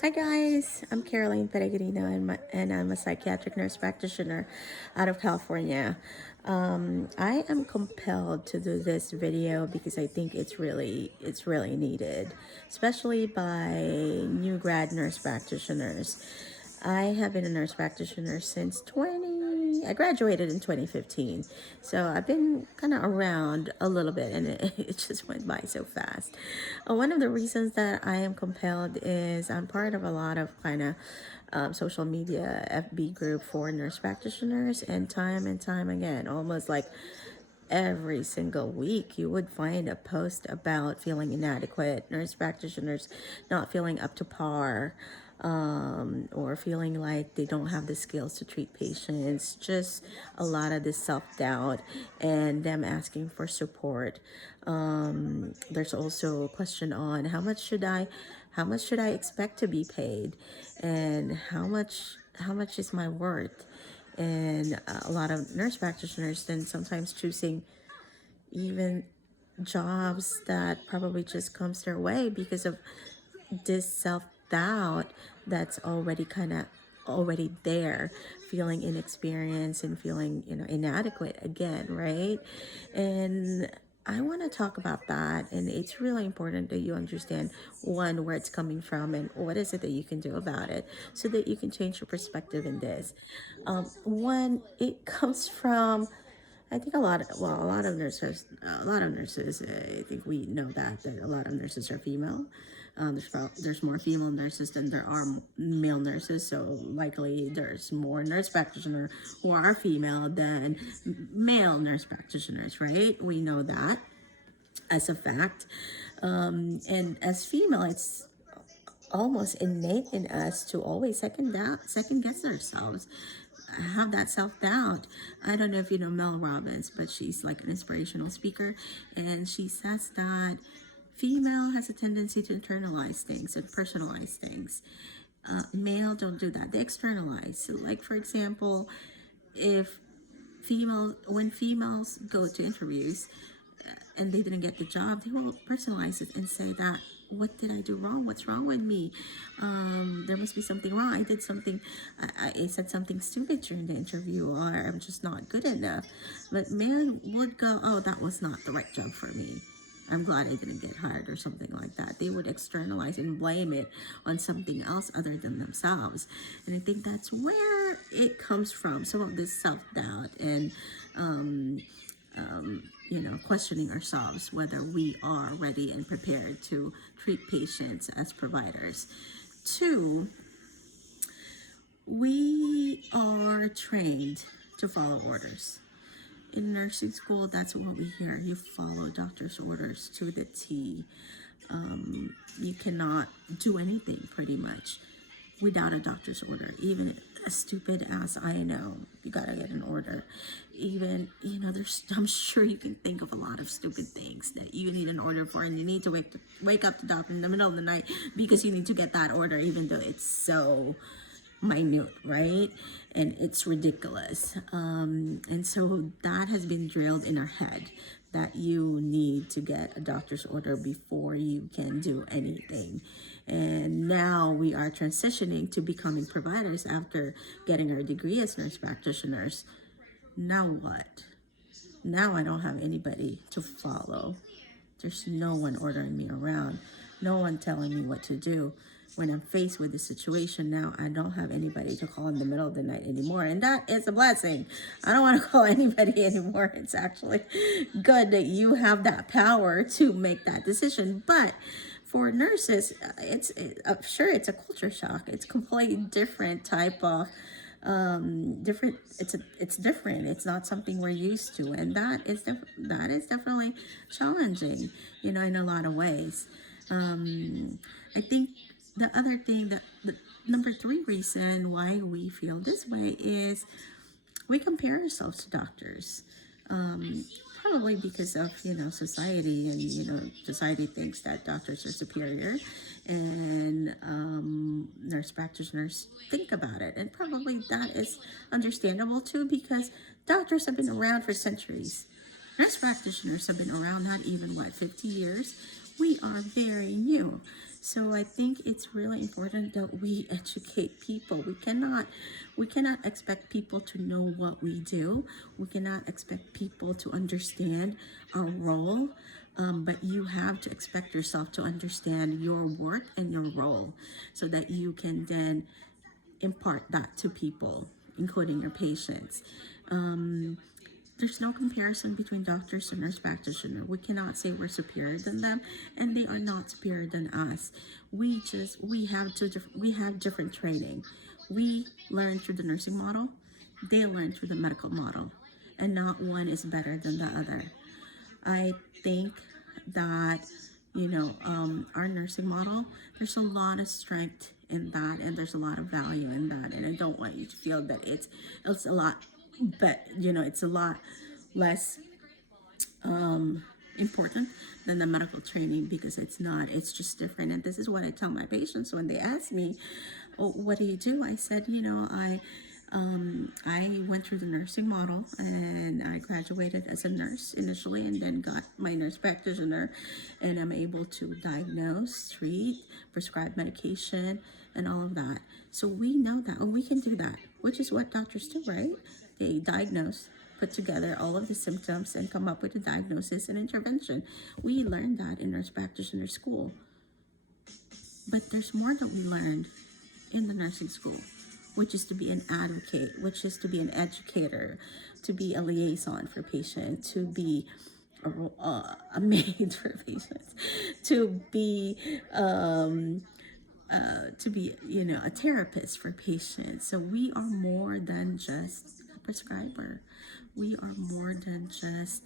Hi guys, I'm Caroline Peregrino and I'm a psychiatric nurse practitioner out of California. I am compelled to do this video because I think it's really needed, especially by new grad nurse practitioners. I have been a nurse practitioner since I graduated in 2015. So I've been kind of around a little bit and it just went by so fast. One of the reasons that I am compelled is I'm part of a lot of kind of social media FB group for nurse practitioners, and time again, almost like every single week you would find a post about feeling inadequate, nurse practitioners not feeling up to par, or feeling like they don't have the skills to treat patients, just a lot of this self-doubt and them asking for support. There's also a question on how much should I expect to be paid, and how much is my worth. And a lot of nurse practitioners then sometimes choosing even jobs that probably just comes their way because of this self-doubt that's already there, feeling inexperienced and feeling inadequate again, right? And I want to talk about that, and it's really important that you understand, one, where it's coming from and what is it that you can do about it so that you can change your perspective in this. One, it comes from, I think a lot of nurses, I think we know that a lot of nurses are female. There's more female nurses than there are male nurses, so likely there's more nurse practitioners who are female than male nurse practitioners, right? We know that as a fact. And as female, it's almost innate in us to always second guess ourselves, have that self-doubt. I don't know if you know Mel Robbins, but she's like an inspirational speaker, and she says that female has a tendency to internalize things and personalize things. Male don't do that, they externalize. So like, for example, if when females go to interviews and they didn't get the job, they will personalize it and say that, what did I do wrong? What's wrong with me? There must be something wrong. I did something, I said something stupid during the interview, or I'm just not good enough. But man would go, oh, that was not the right job for me. I'm glad I didn't get hired, or something like that. They would externalize and blame it on something else other than themselves. And I think that's where it comes from, some of this self-doubt and questioning ourselves whether we are ready and prepared to treat patients as providers. Two, we are trained to follow orders. In nursing school, that's what we hear. You follow doctor's orders to the T. You cannot do anything pretty much without a doctor's order. Even as stupid as I know, you gotta get an order. Even, I'm sure you can think of a lot of stupid things that you need an order for, and you need to wake up the doctor in the middle of the night because you need to get that order, even though it's so minute, right? And it's ridiculous. And so that has been drilled in our head that you need to get a doctor's order before you can do anything. And now we are transitioning to becoming providers after getting our degree as nurse practitioners. Now what? Now I don't have anybody to follow. There's no one ordering me around, no one telling me what to do. When I'm faced with the situation now, I don't have anybody to call in the middle of the night anymore. And that is a blessing. I don't want to call anybody anymore. It's actually good that you have that power to make that decision. But for nurses, sure, it's a culture shock. It's completely different type of different. It's different. It's not something we're used to, and that is definitely challenging, in a lot of ways. I think the other thing, that the number three reason why we feel this way is we compare ourselves to doctors. Probably because of society, and society thinks that doctors are superior, and nurse practitioners think about it, and probably that is understandable too, because doctors have been around for centuries. Nurse practitioners have been around not even 50 years. We are very new. So I think it's really important that we educate people. We cannot expect people to know what we do. We cannot expect people to understand our role. But you have to expect yourself to understand your work and your role so that you can then impart that to people, including your patients. There's no comparison between doctors and nurse practitioner. We cannot say we're superior than them, and they are not superior than us. We have different training. We learn through the nursing model. They learn through the medical model, and not one is better than the other. I think that our nursing model, there's a lot of strength in that, and there's a lot of value in that, and I don't want you to feel that it's a lot, but it's a lot less important than the medical training, because it's not. It's just different. And this is what I tell my patients when they ask me, oh, what do you do? I said, I went through the nursing model, and I graduated as a nurse initially, and then got my nurse practitioner, and I'm able to diagnose, treat, prescribe medication, and all of that. So we know that, and we can do that, which is what doctors do, right? They diagnose, put together all of the symptoms, and come up with a diagnosis and intervention. We learned that in nurse practitioner school. But there's more that we learned in the nursing school, which is to be an advocate, which is to be an educator, to be a liaison for patients, to be a maid for patients, to be a therapist for patients. So we are more than just a prescriber. We are more than just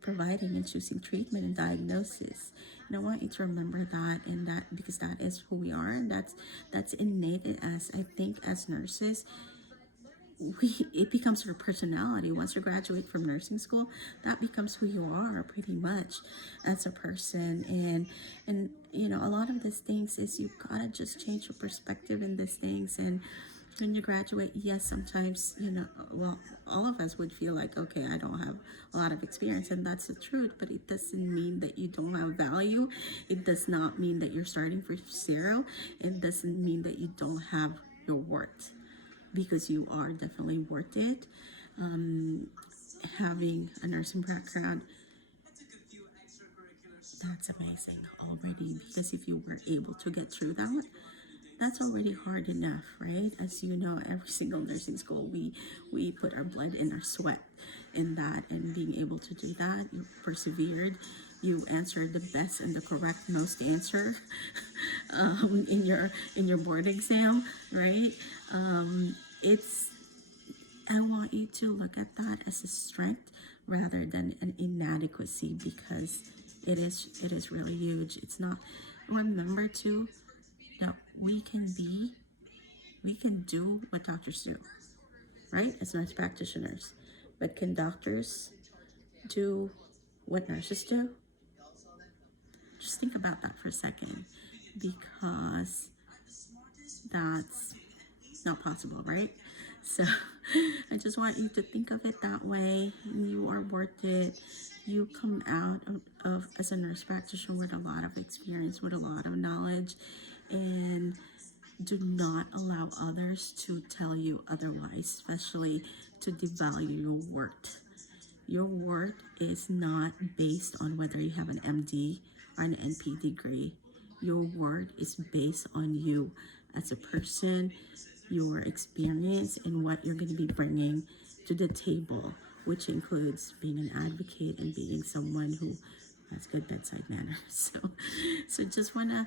providing and choosing treatment and diagnosis. And I want you to remember that, and that, because that is who we are, and that's innate in us. I think as nurses, it becomes your personality. Once you graduate from nursing school, that becomes who you are pretty much as a person. And a lot of these things is you gotta just change your perspective in these things. And when you graduate, yes, sometimes well, all of us would feel like, okay, I don't have a lot of experience, and that's the truth. But it doesn't mean that you don't have value. It does not mean that you're starting from zero. It doesn't mean that you don't have your worth, because you are definitely worth it. Having a nursing background, that's amazing already, because if you were able to get through that, that's already hard enough, right? As you know, every single nursing school, we put our blood and our sweat in that, and being able to do that, you persevered, you answered the best and the correct most answer in your board exam, right? It's I want you to look at that as a strength rather than an inadequacy, because it is really huge. It's not. Remember to that we can do what doctors do, right? As nurse practitioners, but can doctors do what nurses do? Just think about that for a second, because that's not possible, right? So I just want you to think of it that way. You are worth it. You come out of as a nurse practitioner with a lot of experience, with a lot of knowledge, and do not allow others to tell you otherwise, especially to devalue your worth. Your worth is not based on whether you have an MD or an NP degree. Your worth is based on you as a person, your experience, and what you're going to be bringing to the table, which includes being an advocate and being someone who has good bedside manner. So just want to,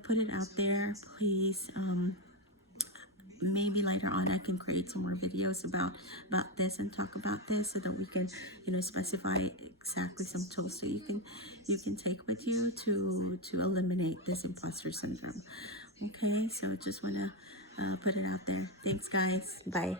put it out there, please. Maybe later on I can create some more videos about this and talk about this, so that we can specify exactly some tools that you can take with you to eliminate this imposter syndrome. Okay, so just want to put it out there. Thanks, guys. Bye.